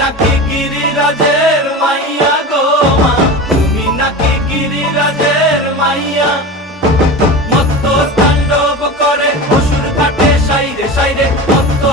নাকি গিরিরাজের মাইয়া গো মা, তুমি নাকি গিরিরাজের মাইয়া। মত্ত তাণ্ডব করে অসুর ঘাটে সাইরে সাইরে, মত্ত